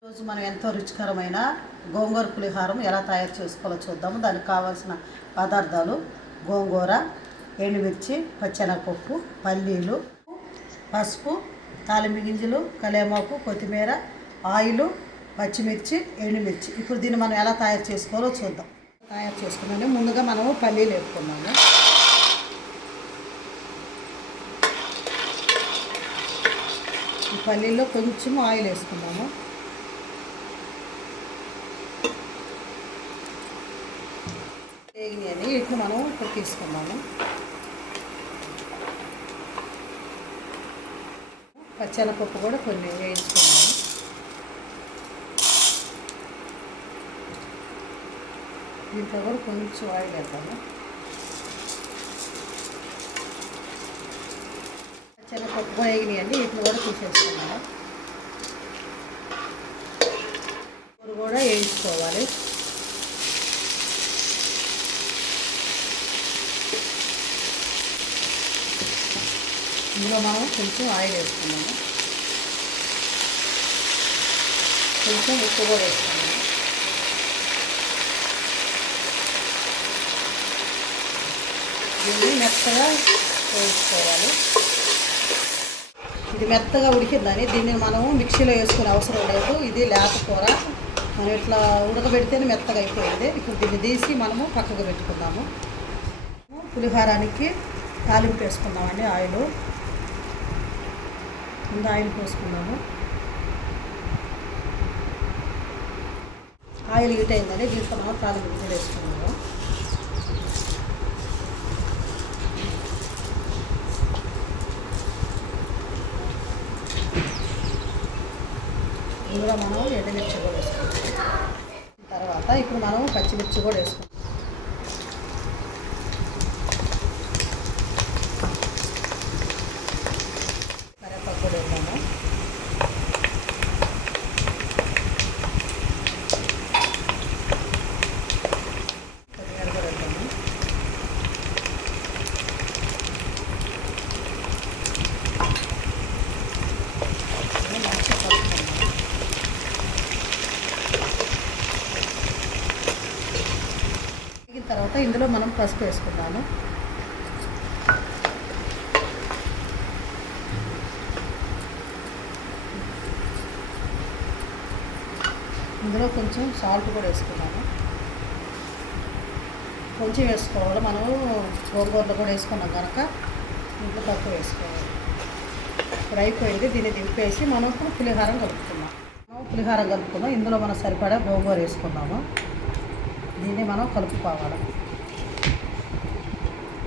ఈరోజు మనం ఎంతో రుచికరమైన గోంగూర పులిహారం ఎలా తయారు చేసుకోవాలో చూద్దాము. దానికి కావాల్సిన పదార్థాలు గోంగూర ఎండుమిర్చి పచ్చెనగపప్పు పల్లీలు పసుపు తాలింపు గింజలు కలేమాకు కొత్తిమీర ఆయిలు పచ్చిమిర్చి ఎండుమిర్చి. ఇప్పుడు దీన్ని మనం ఎలా తయారు చేసుకోవాలో చూద్దాం. తయారు చేసుకున్నాము ముందుగా మనము పల్లీలు వేసుకున్నాము ఈ పల్లీలో కొంచెం ఆయిల్ వేసుకున్నాము వేగినాయని వీటిని మనం ఇప్పుడు తీసుకున్నాము పచ్చెనపప్పు కూడా కొన్ని వేయించుకున్నాము దీంట్లో కూడా కొంచెం ఆయిల్ వేద్దాము. పచ్చెనపప్పు కూడా వేగినాయండి వీటిని కూడా తీసేసుకున్నాను కూర కూడా వేయించుకోవాలి. ఇందులో మనం కొంచెం ఆయిల్ వేసుకున్నాము కొంచెం ఉప్పు కూడా వేసుకున్నాము దీన్ని మెత్తగా వేసుకోవాలి ఇది మెత్తగా ఉడికిందని దీన్ని మనము మిక్సీలో వేసుకునే అవసరం లేదు. ఇది లేత కూర. మనం ఇట్లా ఉడకబెడితేనే మెత్తగా అయిపోయింది. ఇప్పుడు దీన్ని తీసి మనము పక్కకు పెట్టుకుందాము. పులిహారానికి తాలింపు వేసుకుందామండి ఆయిల్. ముందు ఆయిల్ పోసుకున్నాము ఆయిల్ హీట్ అయిందని దీంట్లో మనం తాలింపు వేసుకున్నాము ఇందులో మనం ఎండుమిర్చి కూడా వేసుకుంటాం తర్వాత ఇప్పుడు మనం పచ్చిమిర్చి కూడా వేసుకుంటాం కరివేపాకు కూడా వేద్దాము కొత్తిమీర కూడా వేద్దాము ఇది మంచిగా కలుపుకుందాము. వేగిన తర్వాత ఇందులో మనం పసుపు వేసుకుందాము. ఇందులో కొంచెం సాల్ట్ కూడా వేసుకున్నాము కొంచెం వేసుకోవాలి. మనం గోంగూరలో కూడా వేసుకున్నాం కనుక ఇంట్లో తక్కువ వేసుకోవాలి. ఇప్పుడు అయిపోయింది. దీన్ని దింపేసి మనం ఇప్పుడు పులిహారం కలుపుకున్నాం పులిహారం కలుపుకున్నాం ఇందులో మనం సరిపడా గోంగూర వేసుకున్నాము దీన్ని మనం కలుపుకోవాలి.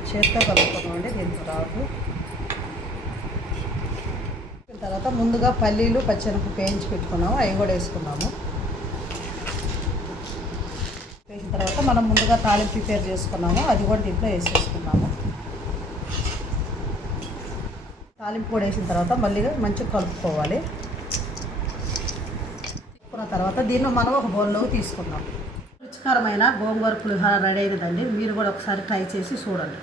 చేత్తో కలుపుకున్నామండి దీనికి రాదు. తర్వాత ముందుగా పల్లీలు పచ్చెనపప్పు పేయించి పెట్టుకున్నాము. అవి కూడా వేసుకున్నాము. వేసిన తర్వాత మనం ముందుగా తాలింపు ప్రిపేర్ చేసుకున్నాము. అది కూడా దీంట్లో వేసేసుకున్నాము. తాలింపు కూడా వేసిన తర్వాత మళ్ళీ మంచిగా కలుపుకోవాలి. కలుపుకున్న తర్వాత దీన్ని మనం ఒక బౌల్లోకి తీసుకున్నాం రుచికరమైన గోంగూర పులిహోర రెడీ అయినదండి. మీరు కూడా ఒకసారి ట్రై చేసి చూడండి.